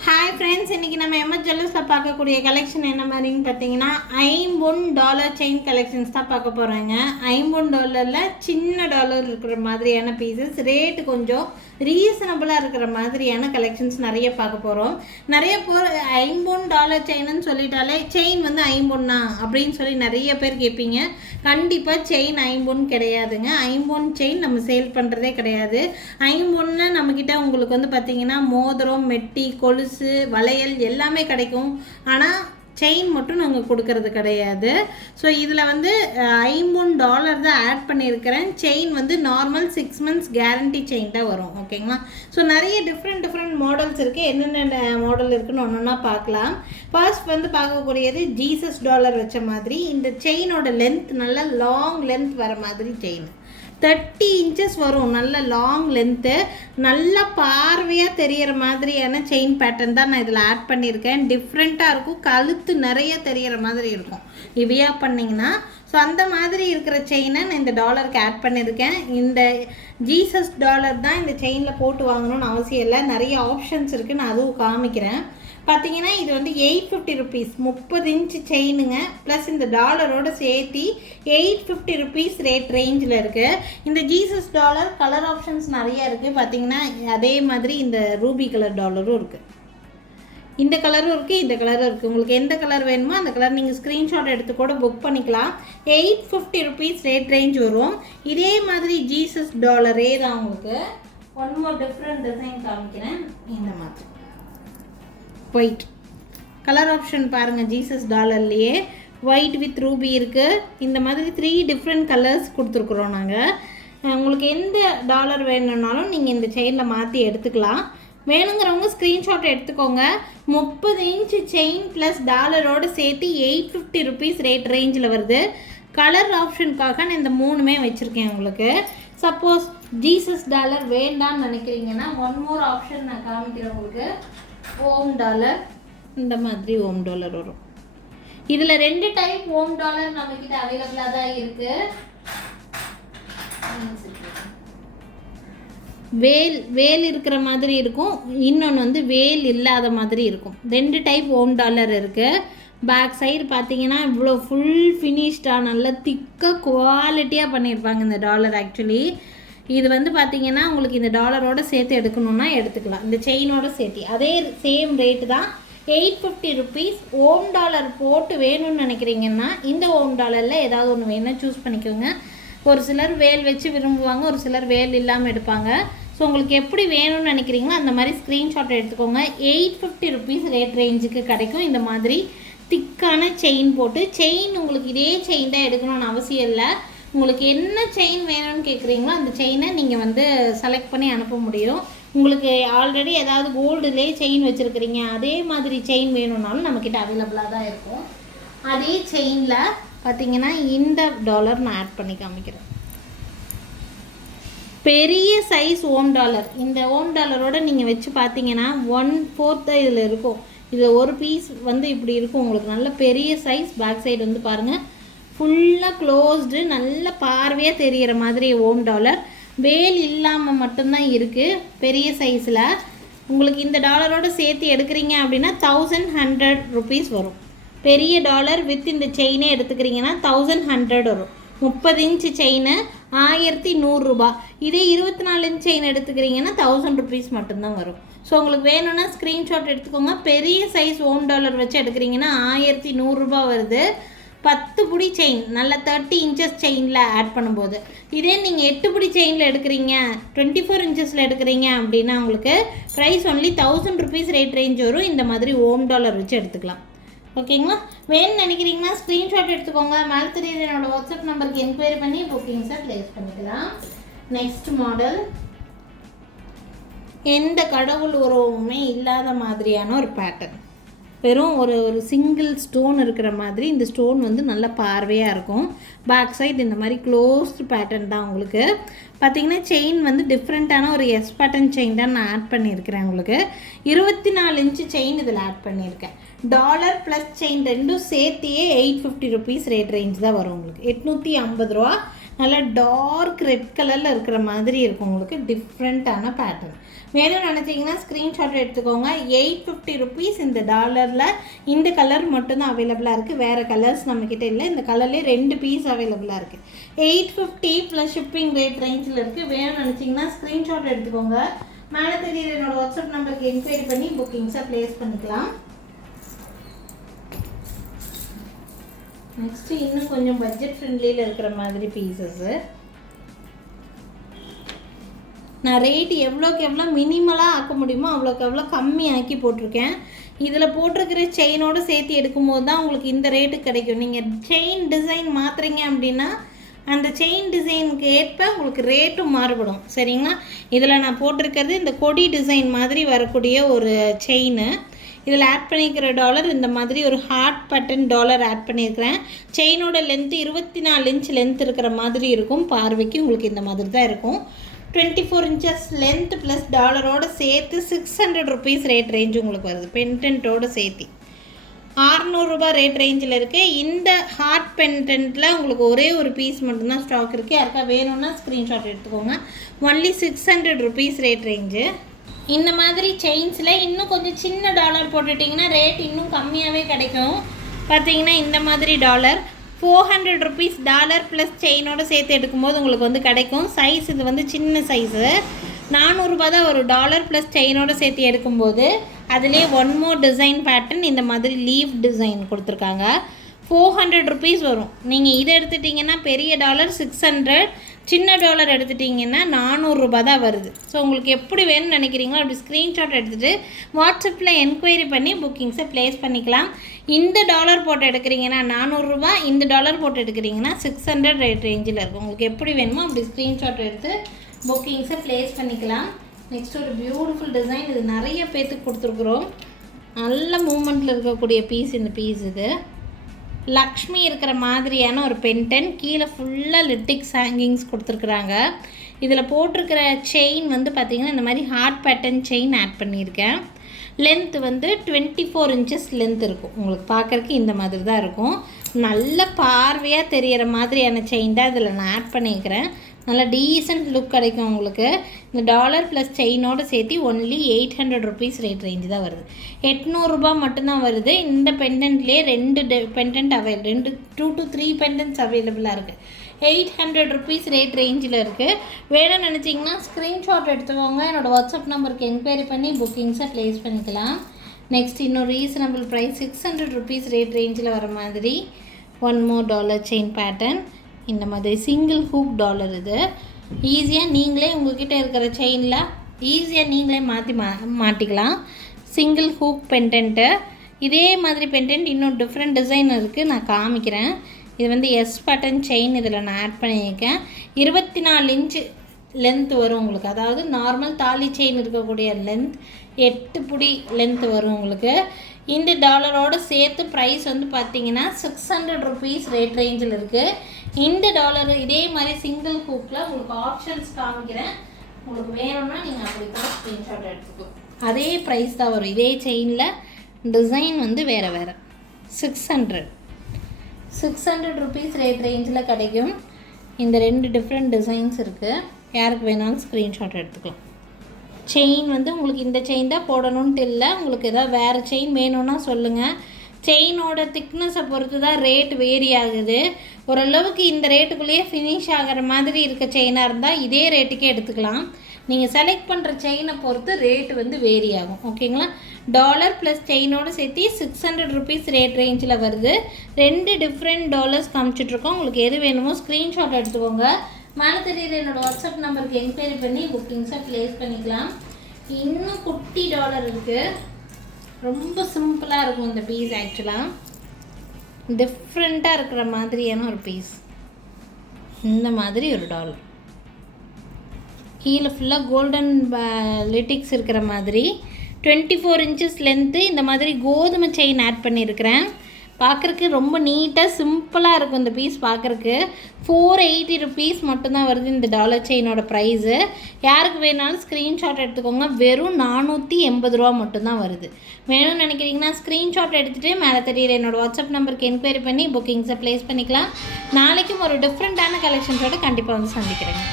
Hi friends இன்றைக்கி நம்ம MS ஜுவல்லர்ஸில் பார்க்கக்கூடிய கலெக்ஷன் என்ன மாதிரின்னு பார்த்தீங்கன்னா ஐம்பொன் டாலர் செயின் கலெக்ஷன்ஸ் தான் பார்க்க போகிறாங்க ஐம்பொன் டாலரில் சின்ன டாலர் இருக்கிற மாதிரியான பீசஸ் ரேட்டு கொஞ்சம் ரீசனபிளாக இருக்கிற மாதிரியான கலெக்ஷன்ஸ் நிறைய பார்க்க போகிறோம் நிறைய பேர் ஐம்பொன் டாலர் செயின்னு சொல்லிட்டாலே செயின் வந்து ஐம்பொன்னா அப்படின்னு சொல்லி நிறைய பேர் கேட்பீங்க. கண்டிப்பாக செயின் ஐம்பொன் கிடையாதுங்க. ஐம்பொன் செயின் நம்ம சேல் பண்ணுறதே கிடையாது. ஐம்பொன்னு நம்மக்கிட்ட உங்களுக்கு வந்து பார்த்தீங்கன்னா மோதிரம் மெட்டி கொலுசு வளையல் எல்லாமே கிடைக்கும். ஆனால் செயின் மட்டும் நாங்கள் கொடுக்கறது கிடையாது. ஸோ இதில் வந்து ஐம்பூன் டாலர் தான் ஆட் பண்ணியிருக்கிறேன். செயின் வந்து normal six months guarantee chain தான் வரும். ஓகேங்களா ஸோ நிறைய டிஃப்ரெண்ட் டிஃப்ரெண்ட் மாடல்ஸ் இருக்குது என்னென்ன மாடல் இருக்குன்னு ஒன்று ஒன்றா பார்க்கலாம். ஃபர்ஸ்ட் வந்து பார்க்கக்கூடியது ஜீசஸ் டாலர் வச்ச மாதிரி. இந்த செயினோட லென்த் நல்லா லாங் லென்த் வர மாதிரி செயின் தேர்ட்டி இன்ச்சஸ் வரும். நல்ல லாங் லென்த்து நல்ல பார்வையாக தெரியிற மாதிரியான செயின் பேட்டர்ன் தான் நான் இதில் ஆட் பண்ணியிருக்கேன். டிஃப்ரெண்ட்டாக இருக்கும். கழுத்து நிறைய தெரிகிற மாதிரி இருக்கும். இவையாக பண்ணிங்கன்னா ஸோ அந்த மாதிரி இருக்கிற செயினை நான் இந்த டாலருக்கு ஆட் பண்ணியிருக்கேன். இந்த ஜீசஸ் டாலர் தான் இந்த செயினில் போட்டு வாங்கணும்னு அவசியம் இல்லை. நிறைய ஆப்ஷன்ஸ் இருக்குது நான் அதுவும் காமிக்கிறேன். பார்த்தீங்கன்னா இது வந்து எயிட் ஃபிஃப்டி ருபீஸ் முப்பது இன்ச்சு செயினுங்க ப்ளஸ் இந்த டாலரோட சேர்த்தி எயிட் ஃபிஃப்டி ருபீஸ் ரேட் ரேஞ்சில் இருக்குது இந்த ஜீசஸ் டாலர் கலர் ஆப்ஷன்ஸ் நிறையா இருக்குது பார்த்தீங்கன்னா அதே மாதிரி இந்த ரூபி கலர் டாலரும் இருக்குது இந்த கலரும் இருக்குது இந்த கலரும் இருக்குது உங்களுக்கு எந்த கலர் வேணுமோ அந்த கலர் நீங்கள் ஸ்க்ரீன்ஷாட் எடுத்து கூட புக் பண்ணிக்கலாம். Eight fifty rupees rate range வரும். இதே மாதிரி ஜீசஸ் டாலரே தான் உங்களுக்கு ஒன் மோர் டிஃப்ரெண்ட் டிசைன் காமிக்கிறேன். இந்த மாதிரி. ஒயிட் கலர் ஆப்ஷன் பாருங்கள் ஜீசஸ் டாலர்லேயே ஒயிட் வித் ரூபி இருக்குது இந்த மாதிரி த்ரீ டிஃப்ரெண்ட் கலர்ஸ் கொடுத்துருக்குறோம் நாங்கள் உங்களுக்கு எந்த டாலர் வேணும்னாலும் நீங்கள் இந்த செயினில் மாற்றி எடுத்துக்கலாம். வேணுங்கிறவங்க ஸ்க்ரீன்ஷாட் எடுத்துக்கோங்க. முப்பது இன்ச்சு செயின் ப்ளஸ் டாலரோடு சேர்த்து எயிட் ஃபிஃப்டி ருபீஸ் ரேட் ரேஞ்சில் வருது. கலர் ஆப்ஷனுக்காக நான் இந்த மூணுமே வச்சுருக்கேன் உங்களுக்கு. சப்போஸ் ஜீசஸ் டாலர் வேண்டாம்னு நினைக்கிறீங்கன்னா ஒன் மோர் ஆப்ஷன் நான் காமிக்கிறேன் உங்களுக்கு. ஓம் டாலர் இந்த மாதிரி ஓம் டாலர் வரும். இதில் ரெண்டு டைப் ஓம் டாலர் நம்மக்கிட்ட அவைலபிளாக தான் இருக்குது வேல் வேல் இருக்கிற மாதிரி இருக்கும். இன்னொன்று வந்து வேல் இல்லாத மாதிரி இருக்கும். ரெண்டு டைப் ஓம் டாலர் இருக்குது பேக் சைடு பார்த்தீங்கன்னா இவ்வளோ ஃபுல் ஃபினிஷ்டாக நல்லா திக்காக குவாலிட்டியாக பண்ணியிருப்பாங்க இந்த டாலர் ஆக்சுவலி இது வந்து பார்த்தீங்கன்னா உங்களுக்கு இந்த டாலரோட சேர்த்து எடுக்கணுன்னா எடுத்துக்கலாம். இந்த செயினோட சேர்த்து. அதே சேம் ரேட்டு தான் eight fifty rupees Om dollar போட்டு வேணும்னு நினைக்கிறீங்கன்னா இந்த ஓம் டாலரில் ஏதாவது ஒன்று வேணும்னா சூஸ் பண்ணிக்கோங்க. ஒரு சிலர் வேல் வச்சு விரும்புவாங்க ஒரு சிலர் வேல் இல்லாமல் எடுப்பாங்க. ஸோ உங்களுக்கு எப்படி வேணும்னு நினைக்கிறீங்களோ அந்த மாதிரி ஸ்க்ரீன்ஷாட் எடுத்துக்கோங்க. எயிட் ஃபிஃப்டி ருபீஸ் ரேட் ரேஞ்சுக்கு கிடைக்கும் இந்த மாதிரி திக்கான செயின் போட்டு. செயின் உங்களுக்கு இதே செயின் தான் எடுக்கணும்னு அவசியம் இல்லை. உங்களுக்கு என்ன செயின் வேணும்னு கேட்குறீங்களோ அந்த செயினை நீங்கள் வந்து செலக்ட் பண்ணி அனுப்ப முடியும். உங்களுக்கு ஆல்ரெடி ஏதாவது கோல்டுலேயே செயின் வச்சுருக்கிறீங்க. அதே மாதிரி செயின் வேணும்னாலும் நம்மக்கிட்ட அவைலபிளாக தான் இருக்கும். அதே செயினில் பார்த்தீங்கன்னா இந்த டாலர் நான் ஆட் பண்ணி காமிக்கிறேன். பெரிய சைஸ் ஓம் டாலர் இந்த ஓம் டாலரோட நீங்கள் வச்சு பார்த்தீங்கன்னா ஒன் ஃபோர்த்து இதில் இருக்கும். இது ஒரு பீஸ் வந்து இப்படி இருக்கும். உங்களுக்கு நல்ல பெரிய சைஸ் பேக் சைடு வந்து பாருங்கள் ஃபுல்லாக க்ளோஸ்டு நல்ல பார்வையாக தெரிகிற மாதிரி ஓம் டாலர் வேல் இல்லாமல் மட்டும்தான் இருக்குது பெரிய சைஸில் உங்களுக்கு இந்த டாலரோட சேர்த்து எடுக்கிறீங்க அப்படின்னா தௌசண்ட் ஹண்ட்ரட் ருபீஸ் வரும். பெரிய டாலர் வித் இந்த செயினே எடுத்துக்கிறீங்கன்னா தௌசண்ட் ஹண்ட்ரட் வரும். முப்பது இன்ச்சு செயின் ஆயிரத்தி நூறுரூபா இதே இருபத்தி நாலு இன்ச் செயின் எடுத்துக்கிறீங்கன்னா தௌசண்ட் ருபீஸ் மட்டும்தான் வரும். ஸோ உங்களுக்கு வேணும்னா ஸ்க்ரீன்ஷாட் எடுத்துக்கோங்க. பெரிய சைஸ் ஓம் டாலர் வச்சு எடுக்கிறீங்கன்னா ஆயிரத்தி நூறுரூபா வருது. பத்து புடி செயின் நல்ல தேர்ட்டி இன்ச்சஸ் செயினில் ஆட் பண்ணும்போது. இதே நீங்கள் எட்டு புடி செயினில் எடுக்கிறீங்க டுவெண்ட்டி ஃபோர் இன்ச்சஸில் எடுக்கிறீங்க அப்படின்னா உங்களுக்கு price only thousand rupees rate range வரும். இந்த மாதிரி ஓம் டாலர் வச்சு எடுத்துக்கலாம். ஓகேங்களா? வேணும்னு நினைக்கிறீங்கன்னா ஸ்க்ரீன்ஷாட் எடுத்துக்கோங்க. மேலே தெரியுது என்னோடய வாட்ஸ்அப் நம்பருக்கு என்கொயரி பண்ணி புக்கிங்ஸை ப்ளேஸ் பண்ணிக்கலாம். நெக்ஸ்ட் மாடல் எந்த கடவுள் உறவுமே இல்லாத மாதிரியான ஒரு பேட்டர்ன் வெறும் ஒரு ஒரு சிங்கிள் ஸ்டோன் இருக்கிற மாதிரி இந்த ஸ்டோன் வந்து நல்ல பார்வையாக இருக்கும். பேக் சைடு இந்த மாதிரி க்ளோஸ்டு பேட்டர்ன் தான் உங்களுக்கு. பார்த்தீங்கன்னா செயின் வந்து டிஃப்ரெண்ட்டான ஒரு எஸ் பேட்டர்ன் செயின் தான் நான் ஆட் பண்ணியிருக்கிறேன் உங்களுக்கு. இருபத்தி நாலு இன்ச்சு செயின் இதில் ஆட் பண்ணியிருக்கேன். டாலர் ப்ளஸ் செயின் ரெண்டும் சேர்த்தியே eight fifty rupees rate range தான் வரும் உங்களுக்கு. எட்நூற்றி ஐம்பது ரூபா. நல்லா டார்க் ரெட் கலரில் இருக்கிற மாதிரி இருக்கும் உங்களுக்கு. டிஃப்ரெண்ட்டான பேட்டர்ன் வேணும் நினச்சிங்கன்னா ஸ்க்ரீன்ஷாட் எடுத்துக்கோங்க. எயிட் ஃபிஃப்டி ருபீஸ் இந்த டாலரில் இந்த கலர் மட்டும்தான் அவைலபிளாக இருக்குது வேறு கலர்ஸ் நம்மக்கிட்ட இல்லை. இந்த கலர்லேயே ரெண்டு பீஸ் அவைலபிளாக இருக்குது eight fifty plus shipping rate ரேஞ்சில் இருக்குது வேணும்னு நினச்சிங்கன்னா ஸ்க்ரீன்ஷாட் எடுத்துக்கோங்க. மேலே தெரியுற என்னோடய வாட்ஸ்அப் நம்பருக்கு என்கொயரி பண்ணி புக்கிங்ஸை ப்ளேஸ் பண்ணிக்கலாம். நெக்ஸ்ட்டு இன்னும் கொஞ்சம் பட்ஜெட் ஃப்ரெண்ட்லியில் இருக்கிற மாதிரி பீசஸ்ஸு நான் ரேட் எவ்வளோக்கு எவ்வளோ மினிமலாக ஆக்க முடியுமோ அவ்வளோக்கு எவ்வளோ கம்மி ஆக்கி போட்டிருக்கேன். இதில் போட்டிருக்கிற செயினோடு சேர்த்து எடுக்கும்போது தான் உங்களுக்கு இந்த ரேட்டு கிடைக்கும். நீங்கள் செயின் டிசைன் மாற்றுறீங்க அப்படின்னா அந்த செயின் டிசைனுக்கு ஏற்ப உங்களுக்கு ரேட்டும் மாறுபடும். சரிங்களா? இதில் நான் போட்டிருக்கிறது இந்த கொடி டிசைன் மாதிரி வரக்கூடிய ஒரு செயின் இதில் ஆட் பண்ணிக்கிற டாலர் இந்த மாதிரி ஒரு ஹார்ட் பட்டன் டாலர் ஆட் பண்ணியிருக்கிறேன். செயினோட லென்த்து இருபத்தி நாலு இன்ச் லென்த் இருக்கிற மாதிரி இருக்கும். பார்வைக்கு உங்களுக்கு இந்த மாதிரி தான் இருக்கும். Twenty four inches length plus டாலரோடு சேர்த்து six hundred rupees rate range உங்களுக்கு வருது. பென்டென்ட்டோடு சேர்த்து. ஆறுநூறுரூபா ரேட் ரேஞ்சில் இருக்குது இந்த ஹார்ட் பென்டென்ட்டில் உங்களுக்கு ஒரே ஒரு பீஸ் மட்டும்தான் ஸ்டாக் இருக்குது யாருக்கா வேணும்னா ஸ்க்ரீன்ஷாட் எடுத்துக்கோங்க. Only six hundred rupees rate range இந்த மாதிரி செயின்ஸில் இன்னும் கொஞ்சம் சின்ன டாலர் போட்டுட்டிங்கன்னா ரேட் இன்னும் கம்மியாகவே கிடைக்கும். பார்த்தீங்கன்னா இந்த மாதிரி dollar four hundred rupees dollar plus செயினோட சேர்த்து எடுக்கும்போது உங்களுக்கு வந்து கிடைக்கும். சைஸ் இது வந்து சின்ன சைஸு நானூறுரூபா தான் ஒரு டாலர் ப்ளஸ் செயினோட சேர்த்து எடுக்கும்போது அதிலே ஒன் மோர் டிசைன் பேட்டர்ன் இந்த மாதிரி லீவ் டிசைன் கொடுத்துருக்காங்க. ஃபோர் ஹண்ட்ரட் ருபீஸ் வரும். நீங்கள் இதை எடுத்துட்டிங்கன்னா பெரிய டாலர் சிக்ஸ் ஹண்ட்ரட் சின்ன டாலர் எடுத்துட்டிங்கன்னா நானூறுரூபா தான் வருது. ஸோ உங்களுக்கு எப்படி வேணும்னு நினைக்கிறீங்களோ அப்படி ஸ்க்ரீன்ஷாட் எடுத்துகிட்டு வாட்ஸ்அப்பில் என்கொயரி பண்ணி புக்கிங்ஸை ப்ளேஸ் பண்ணிக்கலாம். இந்த டாலர் போட்டு எடுக்கிறீங்கன்னா நானூறுரூபா இந்த டாலர் போட்டு எடுக்கிறீங்கன்னா சிக்ஸ் ஹண்ட்ரட் ரேட் ரேஞ்சில் இருக்கும். உங்களுக்கு எப்படி வேணுமோ அப்படி ஸ்க்ரீன்ஷாட் எடுத்து புக்கிங்ஸை ப்ளேஸ் பண்ணிக்கலாம். நெக்ஸ்ட் ஒரு பியூட்டிஃபுல் டிசைன் இது நிறைய பேர்த்துக்கு கொடுத்துருக்குறோம். நல்ல மூமெண்ட்டில் இருக்கக்கூடிய பீஸ் இந்த பீஸ் இது. லக்ஷ்மி இருக்கிற மாதிரியான ஒரு பென்டன் கீழே ஃபுல்லாக லிட்டிக்ஸ் ஹேங்கிங்ஸ் கொடுத்துருக்குறாங்க. இதில் போட்டிருக்கிற செயின் வந்து பார்த்திங்கன்னா இந்த மாதிரி ஹார்ட் பேட்டர்ன் செயின் ஆட் பண்ணியிருக்கேன். லென்த் வந்து டுவெண்ட்டி ஃபோர் இன்ச்சஸ் லென்த் இருக்கும். உங்களுக்கு பார்க்குறக்கு இந்த மாதிரி தான் இருக்கும். நல்ல பார்வையாக தெரிகிற மாதிரியான செயின் தான் இதில் நான் ஆட் பண்ணியிருக்கிறேன். நல்ல டீசெண்ட் லுக் கிடைக்கும் உங்களுக்கு. இந்த டாலர் ப்ளஸ் செயினோடு சேர்த்து only eight hundred rupees rate range தான் வருது. எட்நூறுரூபா மட்டும்தான் வருது. இந்த பெண்டன்ட்லேயே ரெண்டு பெண்டன்ட் அவைல் ரெண்டு டூ டு த்ரீ பெண்டன்ட்ஸ் அவைலபிளாக இருக்குது எயிட் ஹண்ட்ரட் ருபீஸ் ரேட் ரேஞ்சில் இருக்குது வேணும்னு நினச்சிங்கன்னா ஸ்க்ரீன்ஷாட் எடுத்துக்கோங்க. என்னோடய வாட்ஸ்அப் நம்பருக்கு என்கொயரி பண்ணி புக்கிங்ஸை ப்ளேஸ் பண்ணிக்கலாம். நெக்ஸ்ட் இன்னும் reasonable price six hundred rupees rate ரேஞ்சில் வர மாதிரி. One more dollar chain pattern இந்த மாதிரி சிங்கிள் ஹூக் டாலர் இது. ஈஸியாக நீங்களே உங்ககிட்ட இருக்கிற செயினில் ஈஸியாக நீங்களே மாற்றி மா மாட்டிக்கலாம் சிங்கிள் ஹூக் பெண்டன்ட்டு இதே மாதிரி பெண்டன்ட் இன்னும் டிஃப்ரெண்ட் டிசைன் இருக்குது நான் காமிக்கிறேன். இது வந்து எஸ் பட்டன் செயின் இதில் நான் ஆட் பண்ணியிருக்கேன். இருபத்தி நாலு இன்ச்சு லென்த் வரும் உங்களுக்கு. அதாவது நார்மல் தாலி செயின் இருக்கக்கூடிய லென்த் எட்டு புடி லென்த் வரும் உங்களுக்கு. இந்த டாலரோடு சேர்த்து ப்ரைஸ் வந்து பார்த்தீங்கன்னா சிக்ஸ் ஹண்ட்ரட் ருபீஸ் ரேட் ரேஞ்சில் இருக்குது இந்த டாலர் இதே மாதிரி சிங்கிள் ஹூக்கில் உங்களுக்கு ஆப்ஷன்ஸ் காமிக்கிறேன். உங்களுக்கு வேணும்னா நீங்கள் அப்படி கூட ஸ்க்ரீன்ஷாட் எடுத்துக்கலாம் அதே ப்ரைஸ் தான் வரும். இதே செயினில் டிசைன் வந்து வேறு வேறு. Six hundred six hundred rupees rate ரேஞ்சில் கிடைக்கும். இந்த ரெண்டு டிஃப்ரெண்ட் டிசைன்ஸ் இருக்குது யாருக்கு வேணாலும் ஸ்க்ரீன்ஷாட் எடுத்துக்கலாம். செயின் வந்து உங்களுக்கு இந்த செயின் தான் போடணுன்ட்டு இல்லை. உங்களுக்கு எதாவது வேறு செயின் வேணும்னா சொல்லுங்கள் செயினோட திக்னஸை பொறுத்து தான் ரேட் வேரி ஆகுது. ஓரளவுக்கு இந்த ரேட்டுக்குள்ளேயே ஃபினிஷ் ஆகிற மாதிரி இருக்க செயினாக இருந்தால் இதே ரேட்டுக்கே எடுத்துக்கலாம். நீங்கள் செலக்ட் பண்ணுற செயினை பொறுத்து ரேட்டு வந்து வேரி ஆகும். ஓகேங்களா டாலர் ப்ளஸ் செயினோடு சேர்த்து சிக்ஸ் ஹண்ட்ரட் ருபீஸ் ரேட் ரேஞ்சில் வருது. ரெண்டு டிஃப்ரெண்ட் டாலர்ஸ் காமிச்சிட்ருக்கோம் உங்களுக்கு எது வேணுமோ ஸ்க்ரீன்ஷாட் எடுத்துக்கோங்க. மேலே தெரியுற என்னோடய வாட்ஸ்அப் நம்பருக்கு என்கொயரி பண்ணி புக்கிங்ஸை ப்ளேஸ் பண்ணிக்கலாம். இன்னும் குட்டி டாலர் இருக்குது ரொம்ப சிம்பிளாக இருக்கும் இந்த பீஸ் ஆக்சுவலாக டிஃப்ரெண்ட்டாக இருக்கிற மாதிரியான ஒரு பீஸ் இந்த மாதிரி ஒரு டாலர் கீழே ஃபுல்லாக கோல்டன் லிட்டிக்ஸ் இருக்கிற மாதிரி. டுவெண்ட்டி ஃபோர் இன்ச்சஸ் லென்த்து இந்த மாதிரி கோதுமை செயின் ஆட் பண்ணியிருக்கிறேன். பார்க்குறக்கு ரொம்ப நீட்டாக சிம்பிளாக இருக்கும் இந்த பீஸ் பார்க்குறக்கு ஃபோர் எயிட்டி ருபீஸ் மட்டும்தான் வருது இந்த டாலர் செயினோட ப்ரைஸு யாருக்கு வேணாலும் ஸ்க்ரீன்ஷாட் எடுத்துக்கோங்க. வெறும் நானூற்றி எண்பது ரூபா மட்டும்தான் வருது. வேணும்னு நினைக்கிறீங்கன்னா ஸ்க்ரீன்ஷாட் எடுத்துகிட்டு மேலே தெரியுற என்னோட வாட்ஸ்அப் நம்பருக்கு என்கொயரி பண்ணி புக்கிங்ஸை ப்ளேஸ் பண்ணிக்கலாம். நாளைக்கும் ஒரு டிஃப்ரெண்ட்டான கலெக்ஷன்ஸோட கண்டிப்பாக வந்து சந்திக்கிறேங்க.